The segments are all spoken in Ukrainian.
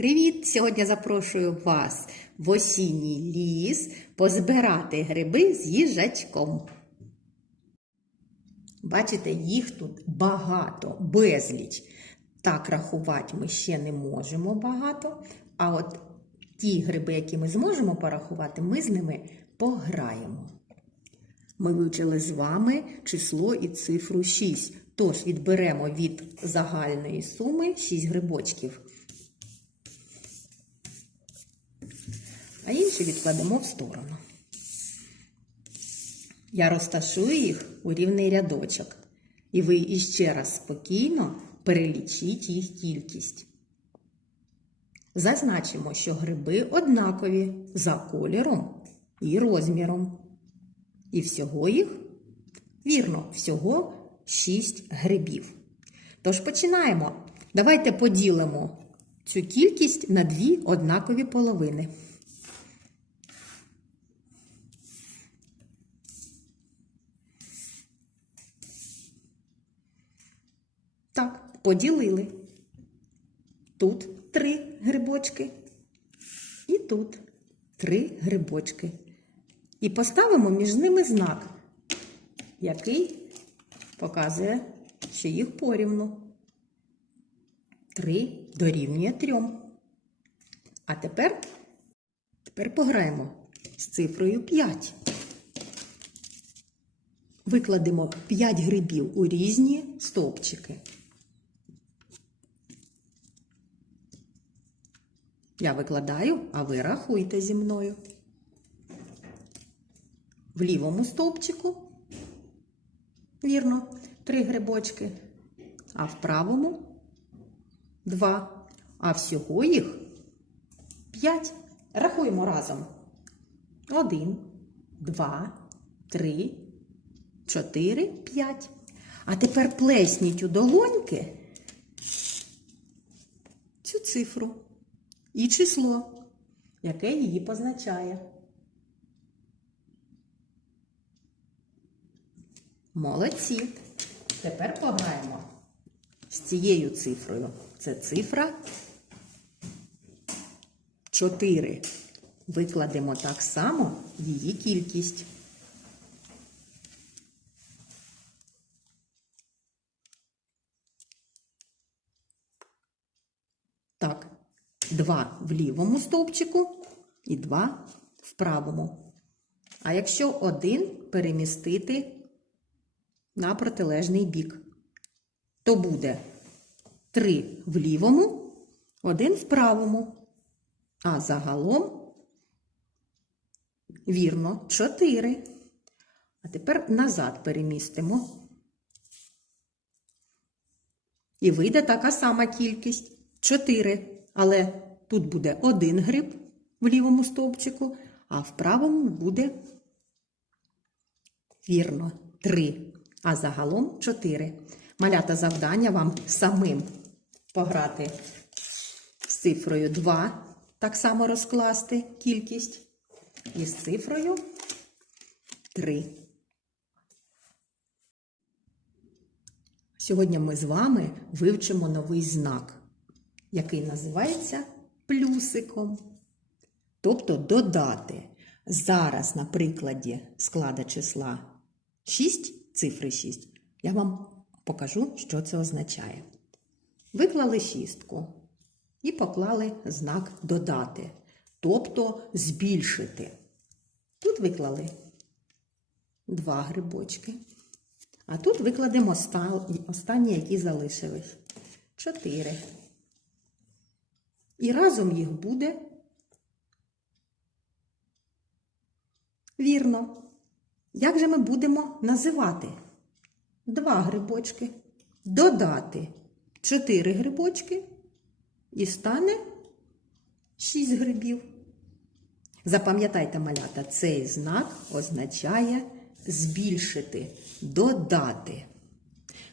Привіт! Сьогодні запрошую вас в осінній ліс позбирати гриби з їжачком. Бачите, їх тут багато, безліч. Так рахувати ми ще не можемо багато. А от ті гриби, які ми зможемо порахувати, ми з ними пограємо. Ми вивчили з вами число і цифру 6. Тож відберемо від загальної суми 6 грибочків. А інші відкладемо в сторону. Я розташую їх у рівний рядочок. І ви іще раз спокійно перелічіть їх кількість. Зазначимо, що гриби однакові за кольором і розміром. І всього їх, вірно, всього 6 грибів. Тож починаємо. Давайте поділимо цю кількість на дві однакові половини. Так, поділили. Тут три грибочки. І тут три грибочки. І поставимо між ними знак, який показує, що їх порівну. Три дорівнює трьом. А тепер, тепер пограємо з цифрою 5. Викладемо 5 грибів у різні стовпчики. Я викладаю, а ви рахуйте зі мною. В лівому стовпчику, вірно, три грибочки, а в правому два. А всього їх п'ять. Рахуємо разом. Один, два, три, чотири, п'ять. А тепер плесніть у долоньки цю цифру і число, яке її позначає. Молодці. Тепер пограємо з цією цифрою. Це цифра 4. Викладемо так само її кількість. 2 в лівому стовпчику і 2 в правому. А якщо один перемістити на протилежний бік, то буде 3 в лівому, один в правому. А загалом, вірно, 4. А тепер назад перемістимо. І вийде така сама кількість 4. Але тут буде один гриб в лівому стовпчику, а в правому буде вірно 3. А загалом 4. Малята завдання вам самим пограти з цифрою 2, так само розкласти кількість, і з цифрою 3. Сьогодні ми з вами вивчимо новий знак, який називається плюсиком. Тобто додати. Зараз, на прикладі склада числа 6, цифри 6, я вам покажу, що це означає. Виклали шістку і поклали знак додати, тобто збільшити. Тут виклали два грибочки. А тут викладемо останні, які залишились. Чотири. І разом їх буде. Вірно. Як же ми будемо називати? Два грибочки. Додати чотири грибочки і стане шість грибів. Запам'ятайте, малята, цей знак означає збільшити, додати.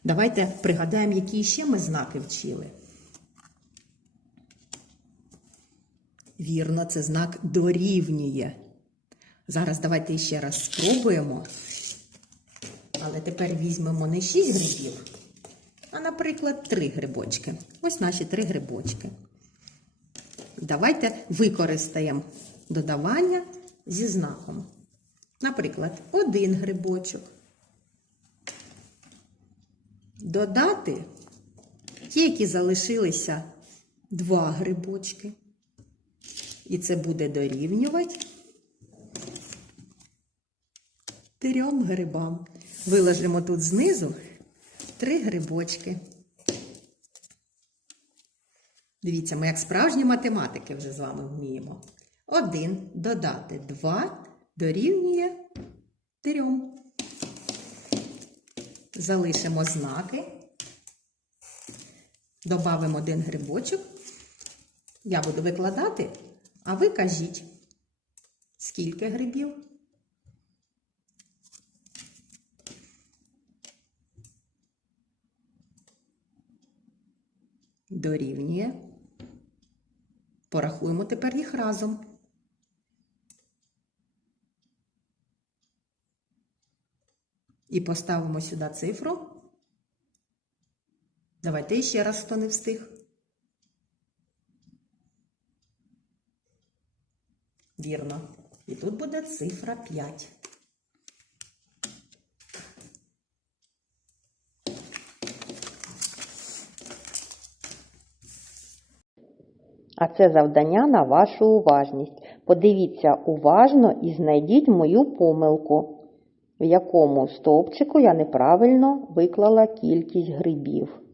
Давайте пригадаємо, які ще ми знаки вчили. Вірно, це знак дорівнює. Зараз давайте ще раз спробуємо. Але тепер візьмемо не 6 грибів, а, наприклад, 3 грибочки. Ось наші 3 грибочки. Давайте використаємо додавання зі знаком. Наприклад, один грибочок. Додати ті, які залишилися два грибочки. І це буде дорівнювати трьом грибам. Виложимо тут знизу три грибочки. Дивіться, ми як справжні математики вже з вами вміємо. Один додати два дорівнює трьом. Залишимо знаки. Добавимо один грибочок. Я буду викладати, а ви кажіть, скільки грибів? Дорівнює. Порахуємо тепер їх разом. І поставимо сюди цифру. Давайте ще раз, хто не встиг. Вірно. І тут буде цифра 5. А це завдання на вашу уважність. Подивіться уважно і знайдіть мою помилку, в якому стовпчику я неправильно виклала кількість грибів.